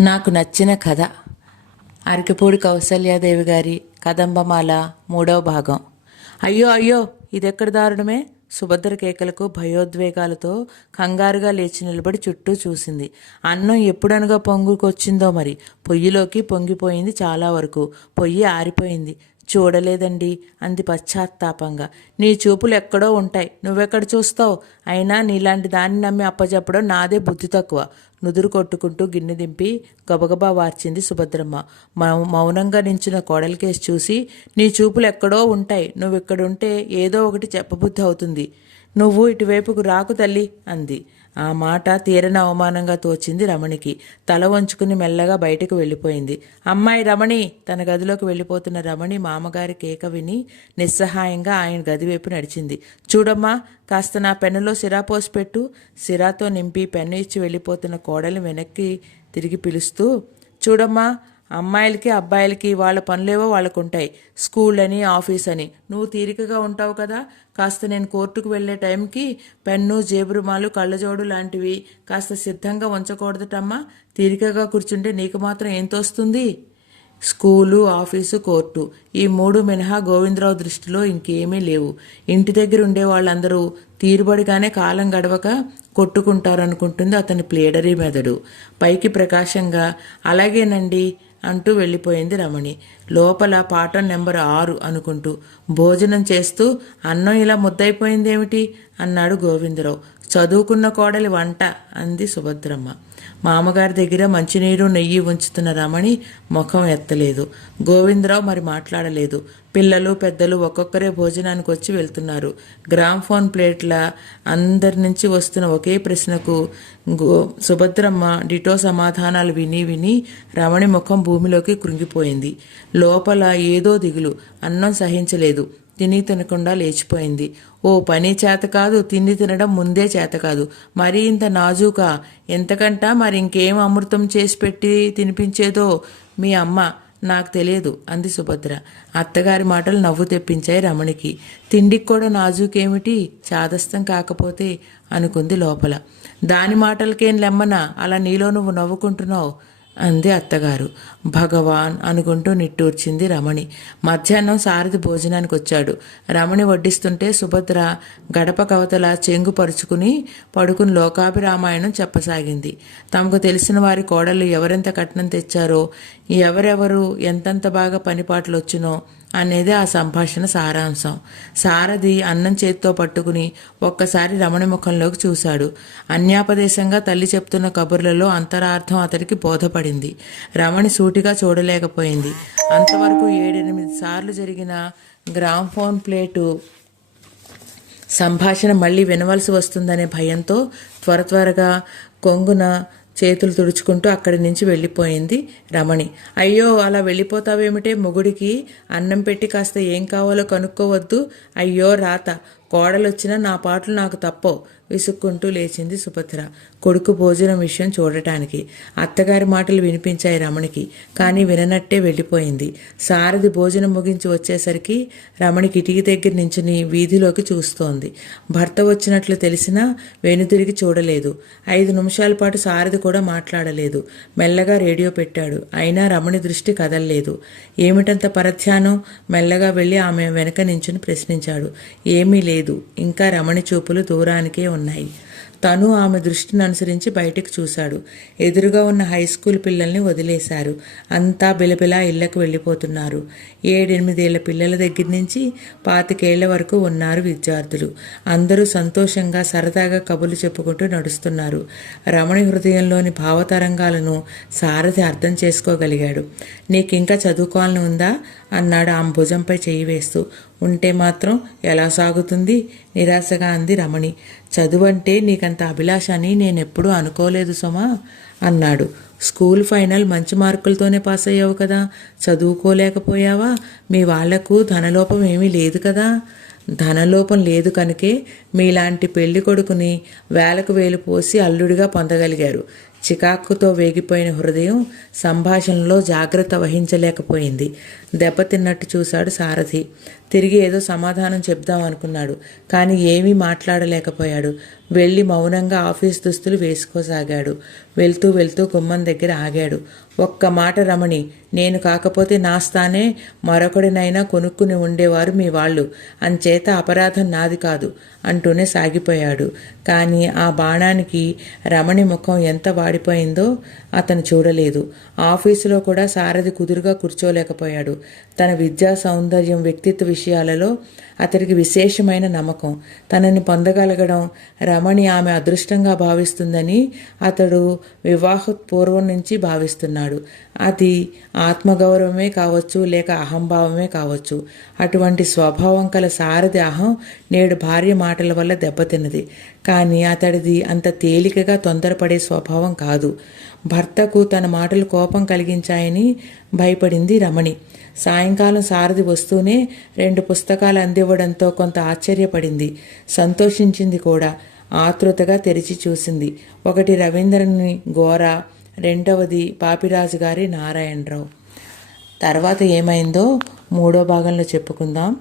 నాకు నచ్చిన కథ. అరకపూడి కౌసల్యాదేవి గారి కదంబమాల మూడవ భాగం. అయ్యో అయ్యో ఇదెక్కడ దారుణమే? సుభద్ర కేకలకు భయోద్వేగాలతో కంగారుగా లేచి నిలబడి చుట్టూ చూసింది. అన్నం ఎప్పుడనగా పొంగుకొచ్చిందో మరి. పొయ్యిలోకి పొంగిపోయింది చాలా వరకు. పొయ్యి ఆరిపోయింది. చూడలేదండి అంది పశ్చాత్తాపంగా. నీ చూపులు ఎక్కడో ఉంటాయి. నువ్వెక్కడ చూస్తావు? అయినా నీలాంటి దాన్ని నమ్మి అప్పచెప్పడం నాదే బుద్ధి తక్కువ. నుదురు కొట్టుకుంటూ గిన్నె దింపి గబగబా వార్చింది సుభద్రమ్మ. మౌ మౌనంగా నించిన కోడలికేసి చూసి నీ చూపులు ఎక్కడో ఉంటాయి. నువ్వు ఇక్కడుంటే ఏదో ఒకటి చెప్పబుద్ధి అవుతుంది. నువ్వు ఇటువైపుకు రాకు తల్లి అంది. ఆ మాట తీరని అవమానంగా తోచింది రమణికి. తల వంచుకుని మెల్లగా బయటకు వెళ్ళిపోయింది. అమ్మాయి రమణి తన గదిలోకి వెళ్ళిపోతున్న రమణి మామగారి కేక విని నిస్సహాయంగా ఆయన గది వైపు నడిచింది. చూడమ్మా కాస్త నా పెన్నులో సిరా పోసి పెట్టు. సిరాతో నింపి పెన్ను ఇచ్చి వెళ్ళిపోతున్న కోడలు వెనక్కి తిరిగి పిలుస్తూ చూడమ్మా అమ్మాయిలకి అబ్బాయిలకి వాళ్ళ పనులేవో వాళ్ళకు ఉంటాయి స్కూల్ అని ఆఫీస్ అని నువ్వు తీరికగా ఉంటావు కదా. కాస్త నేను కోర్టుకు వెళ్ళే టైంకి పెన్ను జేబురుమాలు కళ్ళజోడు లాంటివి కాస్త సిద్ధంగా ఉంచకూడదటమ్మా. తీరికగా కూర్చుంటే నీకు మాత్రం ఏం తోస్తుంది? School office court. ఈ మూడు మినహా గోవిందరావు దృష్టిలో ఇంకేమీ లేవు. ఇంటి దగ్గర ఉండే వాళ్ళందరూ తీరుబడిగానే కాలం గడవక కొట్టుకుంటారనుకుంటుంది అతని ప్లేడరీ మెదడు. పైకి ప్రకాశంగా అలాగేనండి అంటూ వెళ్ళిపోయింది రమణి. లోపల పాఠం నెంబర్ ఆరు అనుకుంటూ భోజనం చేస్తూ అన్నం ఇలా ముద్దయిపోయిందేమిటి? అన్నాడు గోవిందరావు. చదువుకున్న కోడలి వంట అంది సుభద్రమ్మ. మామగారి దగ్గర మంచినీరు నెయ్యి ఉంచుతున్న రమణి ముఖం ఎత్తలేదు. గోవిందరావు మరి మాట్లాడలేదు. పిల్లలు పెద్దలు ఒక్కొక్కరే భోజనానికి వచ్చి వెళ్తున్నారు. గ్రామ్ ఫోన్ ప్లేట్ల అందరి నుంచి వస్తున్న ఒకే ప్రశ్నకు గో సుభద్రమ్మ డిటో సమాధానాలు విని విని రమణి ముఖం భూమిలోకి కృంగిపోయింది. లోపల ఏదో దిగులు. అన్నం సహించలేదు. తిని తినకుండా లేచిపోయింది. ఓ పని చేత కాదు తిండి తినడం ముందే చేత కాదు. మరీ ఇంత నాజూక? ఎంతకంట మరి ఇంకేం అమృతం చేసి పెట్టి తినిపించేదో? మీ అమ్మ నాకు తెలియదు అంది సుభద్ర. అత్తగారి మాటలు నవ్వు తెప్పించాయి రమణికి. తిండికి కూడా నాజూకేమిటి? చాదస్తం కాకపోతే అనుకుంది లోపల. దాని మాటలకేం లెమ్మన? అలా నీలో నువ్వు నవ్వుకుంటున్నావు? అంది అత్తగారు. భగవాన్ అనుకుంటూ నిట్టూర్చింది రమణి. మధ్యాహ్నం సారథి భోజనానికి వచ్చాడు. రమణి వడ్డిస్తుంటే సుభద్ర గడప కవతల చెంగు పరుచుకుని పడుకుని లోకాభిరామాయణం చెప్పసాగింది. తమకు తెలిసిన వారి కోడళ్ళు ఎవరెంత కట్నం తెచ్చారో ఎవరెవరు ఎంతెంత బాగా పనిపాట్లు వచ్చినో అనేది ఆ సంభాషణ సారాంశం. సారథి అన్నం చేత్తో పట్టుకుని ఒక్కసారి రమణి ముఖంలోకి చూశాడు. అన్యాపదేశంగా తల్లి చెప్తున్న కబుర్లలో అంతరార్థం అతడికి బోధపడింది. రమణి సూటిగా చూడలేకపోయింది. అంతవరకు ఏడెనిమిది సార్లు జరిగిన గ్రామ్ఫోన్ ప్లేటు సంభాషణ మళ్ళీ వినవలసి వస్తుందనే భయంతో త్వర త్వరగా కొంగున చేతులు తుడుచుకుంటూ అక్కడి నుంచి వెళ్ళిపోయింది రమణి. అయ్యో అలా వెళ్ళిపోతావేమిటే? మొగుడికి అన్నం పెట్టి కాస్త ఏం కావాలో కనుక్కోవద్దు. అయ్యో రాత కోడలొచ్చినా నా పాటలు నాకు తప్పవు. విసుక్కుంటూ లేచింది సుభద్ర. కొడుకు భోజనం విషయం చూడటానికి. అత్తగారి మాటలు వినిపించాయి రమణికి కానీ విననట్టే వెళ్ళిపోయింది. సారథి భోజనం ముగించి వచ్చేసరికి రమణి కిటికీ దగ్గర నించుని వీధిలోకి చూస్తోంది. భర్త వచ్చినట్లు తెలిసినా వెనుదిరిగి చూడలేదు. ఐదు నిమిషాల పాటు సారథి కూడా మాట్లాడలేదు. మెల్లగా రేడియో పెట్టాడు. అయినా రమణి దృష్టి కదల్లేదు. ఏమిటంత పరధ్యానం? మెల్లగా వెళ్ళి ఆమె వెనక నించుని ప్రశ్నించాడు. ఏమీ లేదు. ఇంకా రమణి చూపులు దూరానికే ఉన్నాయి. తను ఆమె దృష్టిని అనుసరించి బయటికి చూశాడు. ఎదురుగా ఉన్న హై స్కూల్ పిల్లల్ని వదిలేశారు. అంతా బిలబిలా ఇళ్ళకు వెళ్ళిపోతున్నారు. ఏడెనిమిదేళ్ళ పిల్లల దగ్గర నుంచి పాతికేళ్ళ వరకు ఉన్నారు విద్యార్థులు. అందరూ సంతోషంగా సరదాగా కబుర్లు చెప్పుకుంటూ నడుస్తున్నారు. రమణి హృదయంలోని భావతరంగాలను సారథి అర్థం చేసుకోగలిగాడు. నీకింకా చదువుకోవాలని ఉందా? అన్నాడు ఆమె భుజంపై చేయి వేస్తూ. ఉంటే మాత్రం ఎలా సాగుతుంది? నిరాశగా అంది రమణి. చదువంటే నీకంత అభిలాష అని నేనెప్పుడూ అనుకోలేదు సుమా అన్నాడు. స్కూల్ ఫైనల్ మంచి మార్కులతోనే పాస్ అయ్యావు కదా. చదువుకోలేకపోయావా? మీ వాళ్ళకు ధనలోపం ఏమీ లేదు కదా. ధనలోపం లేదు కనుకే మీలాంటి పెళ్ళి కొడుకుని వేలకు వేలు పోసి అల్లుడిగా పొందగలిగారు. చికాకుతో వేగిపోయిన హృదయం సంభాషణలో జాగ్రత్త వహించలేకపోయింది. దెబ్బతిన్నట్టు చూశాడు సారథి. తిరిగి ఏదో సమాధానం చెప్దాం అనుకున్నాడు. కానీ ఏమీ మాట్లాడలేకపోయాడు. వెళ్ళి మౌనంగా ఆఫీస్ దుస్తులు వేసుకోసాగాడు. వెళ్తూ వెళ్తూ గుమ్మం దగ్గర ఆగాడు. ఒక్క మాట రమణి నేను కాకపోతే నా స్థానే మరొకడినైనా కొనుక్కుని ఉండేవారు మీ వాళ్ళు. అంచేత అపరాధం నాది కాదు అంటూనే సాగిపోయాడు. కానీ ఆ బాణానికి రమణి ముఖం ఎంత వాడిపోయిందో అతను చూడలేదు. ఆఫీసులో కూడా సారథి కుదురుగా కూర్చోలేకపోయాడు. తన విద్యా సౌందర్యం వ్యక్తిత్వ విషయాలలో అతడికి విశేషమైన నమ్మకం. తనని పొందగలగడం రమణి ఆమె అదృష్టంగా భావిస్తుందని అతడు వివాహపూర్వం నుంచి భావిస్తున్నాడు. అది ఆత్మగౌరవమే కావచ్చు లేక అహంభావమే కావచ్చు. అటువంటి స్వభావం కల సారథి అహం నేడు భార్య మాటల వల్ల దెబ్బతిన్నది. కానీ అతడిది అంత తేలికగా తొందరపడే స్వభావం కాదు. భర్తకు తన మాటలు కోపం కలిగించాయని భయపడింది రమణి. సాయంకాలం సారథి వస్తూనే రెండు పుస్తకాలు అందివ్వడంతో కొంత ఆశ్చర్యపడింది. సంతోషించింది కూడా. ఆతృతగా తెరిచి చూసింది. ఒకటి రవీంద్రని గోర రెండవది పాపిరాజు గారి నారాయణరావు. తర్వాత ఏమైందో మూడో భాగంలో చెప్పుకుందాం.